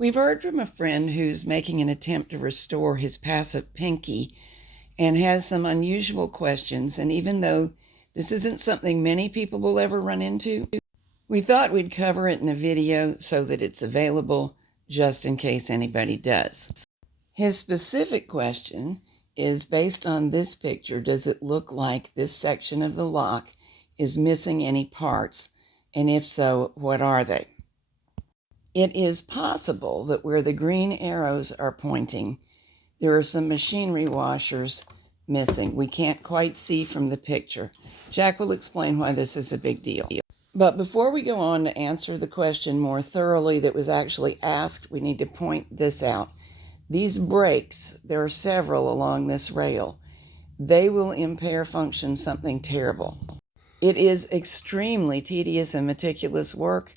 We've heard from a friend who's making an attempt to restore his Passap pinky and has some unusual questions. And even though this isn't something many people will ever run into, we thought we'd cover it in a video so that it's available just in case anybody does. His specific question is based on this picture. Does it look like this section of the lock is missing any parts? And if so, what are they? It is possible that where the green arrows are pointing, there are some machinery washers missing. We can't quite see from the picture. Jack will explain why this is a big deal. But before we go on to answer the question more thoroughly that was actually asked, we need to point this out. These brakes, there are several along this rail, they will impair function something terrible. It is extremely tedious and meticulous work,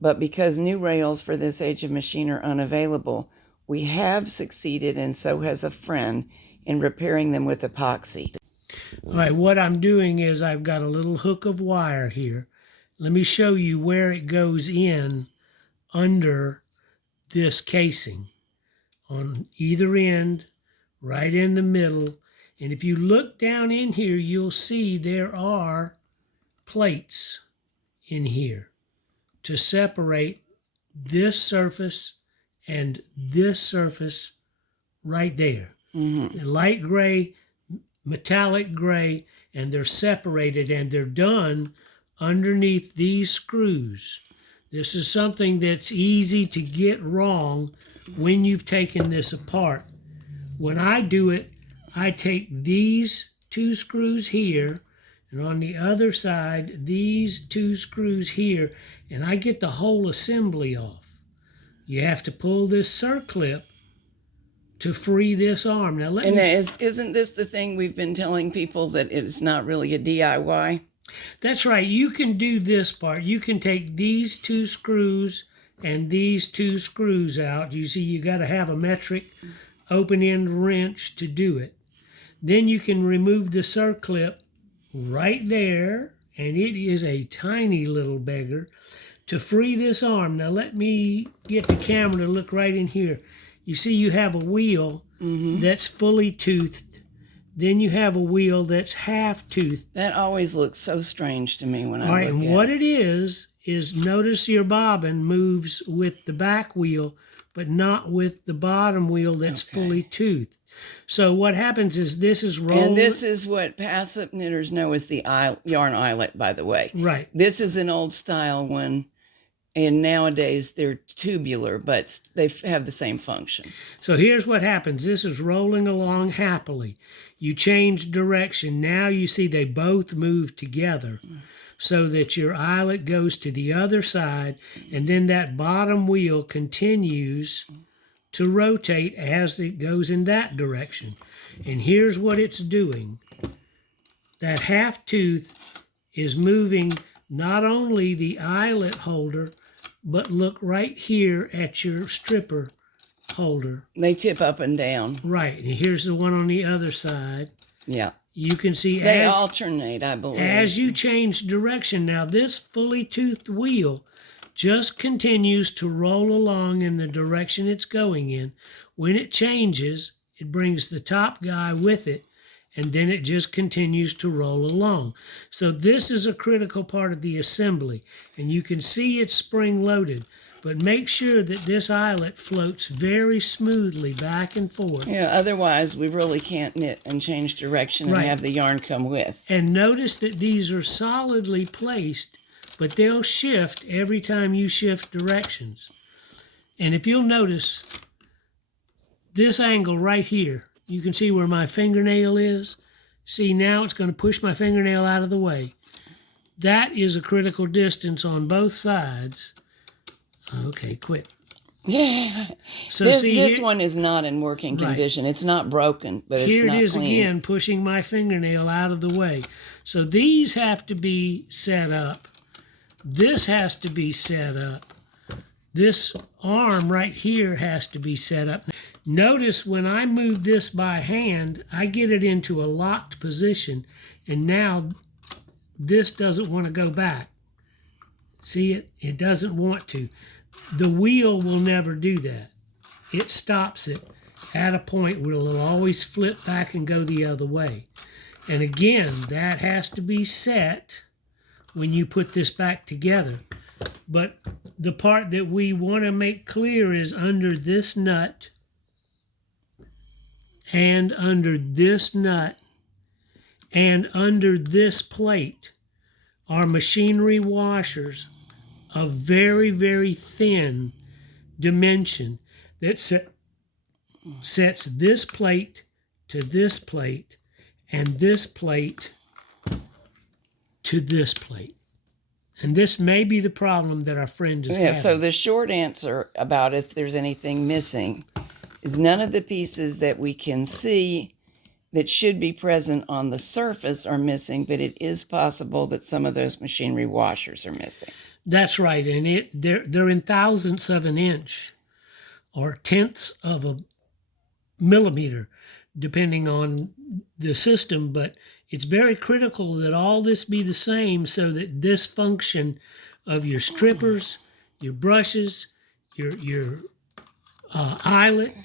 but because new rails for this age of machine are unavailable, we have succeeded, and so has a friend, in repairing them with epoxy. All right, what I'm doing is I've got a little hook of wire here. Let me show you where it goes in under this casing. On either end, right in the middle. And if you look down in here, you'll see there are plates in here to separate this surface and this surface right there. Light gray, metallic gray, and they're separated, and they're done underneath these screws. This is something that's easy to get wrong when you've taken this apart. When I do it, I take these two screws here, and on the other side, these two screws here, and I get the whole assembly off. You have to pull this circlip to free this arm. Now, Isn't this the thing we've been telling people, that it's not really a DIY? That's right. You can do this part. You can take these two screws and these two screws out. You see, you got to have a metric open-end wrench to do it. Then you can remove the circlip right there, and it is a tiny little beggar, to free this arm. Now let me get the camera to look right in here. You see you have a wheel that's fully toothed. Then you have a wheel that's half toothed. That always looks so strange to me when I look at it. All right, and what it is notice your bobbin moves with the back wheel, but not with the bottom wheel that's fully toothed. So what happens is this is rolled. And this is what Passap knitters know as the yarn eyelet, by the way. Right. This is an old style one, and nowadays they're tubular, but they have the same function. So here's what happens. This is rolling along happily. You change direction. Now you see they both move together so that your eyelet goes to the other side, and then that bottom wheel continues to rotate as it goes in that direction. And here's what it's doing. That half tooth is moving not only the eyelet holder, but look right here at your stripper holder. They tip up and down. Right, and here's the one on the other side. Yeah. You can see they alternate, I believe. As you change direction, now this fully toothed wheel just continues to roll along in the direction it's going in. When it changes, it brings the top guy with it, and then it just continues to roll along. So this is a critical part of the assembly, and you can see it's spring-loaded, but make sure that this eyelet floats very smoothly back and forth. Yeah, otherwise we really can't knit and change direction and have the yarn come with. And notice that these are solidly placed, but they'll shift every time you shift directions. And if you'll notice, this angle right here, you can see where my fingernail is. See, now it's going to push my fingernail out of the way. That is a critical distance on both sides. Okay, quit. Yeah. So this one is not in working condition. It's not broken, but it's not clean. Here it is again, pushing my fingernail out of the way. So these have to be set up. This has to be set up. This arm right here has to be set up. Notice when I move this by hand, I get it into a locked position, and now this doesn't want to go back. See it? It doesn't want to. The wheel will never do that. It stops it at a point where it'll always flip back and go the other way. And again, that has to be set when you put this back together. But the part that we want to make clear is under this nut and under this nut and under this plate are machinery washers of very, very thin dimension that sets this plate to this plate and this plate to this plate. And this may be the problem that our friend is having. So the short answer about if there's anything missing is none of the pieces that we can see that should be present on the surface are missing, but it is possible that some of those machinery washers are missing. That's right, and they're in thousandths of an inch or tenths of a millimeter, depending on the system, but it's very critical that all this be the same so that this function of your strippers, your brushes, your eyelet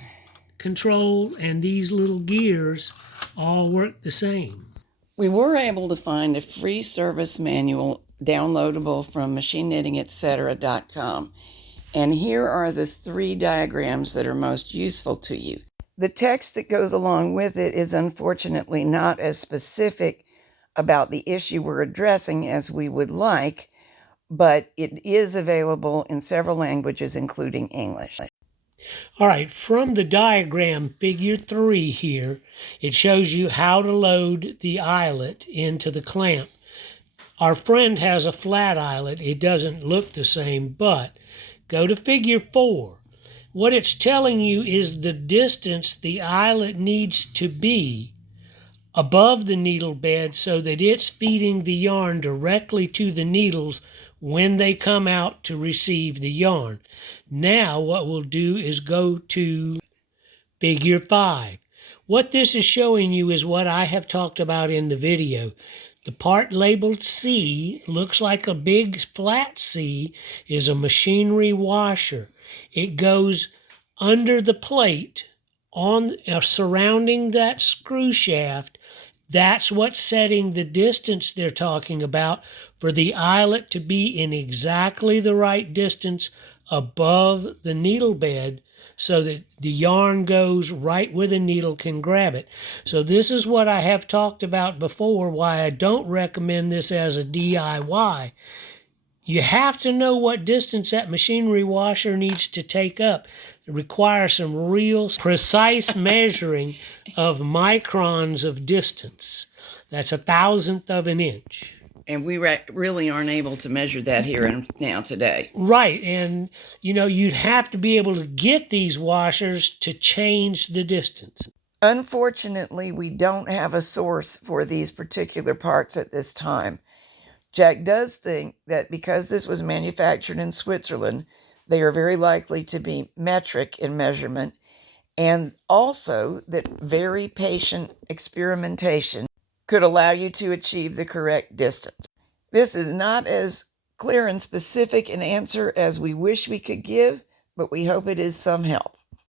control, and these little gears all work the same. We were able to find a free service manual downloadable from machineknittingetc.com, and here are the 3 diagrams that are most useful to you. The text that goes along with it is unfortunately not as specific about the issue we're addressing as we would like, but it is available in several languages, including English. All right, from the diagram, figure 3 here, it shows you how to load the eyelet into the clamp. Our friend has a flat eyelet. It doesn't look the same, but go to figure 4. What it's telling you is the distance the eyelet needs to be above the needle bed so that it's feeding the yarn directly to the needles when they come out to receive the yarn. Now what we'll do is go to figure 5. What this is showing you is what I have talked about in the video. The part labeled C looks like a big flat C is a machinery washer. It goes under the plate on surrounding that screw shaft. That's what's setting the distance they're talking about for the eyelet to be in exactly the right distance above the needle bed so that the yarn goes right where the needle can grab it. So this is what I have talked about before, why I don't recommend this as a DIY. You have to know what distance that machinery washer needs to take up. It requires some real precise measuring of microns of distance. That's 1,000th of an inch. And we really aren't able to measure that here and now today. Right, and you'd have to be able to get these washers to change the distance. Unfortunately, we don't have a source for these particular parts at this time. Jack does think that because this was manufactured in Switzerland, they are very likely to be metric in measurement, and also that very patient experimentation could allow you to achieve the correct distance. This is not as clear and specific an answer as we wish we could give, but we hope it is some help.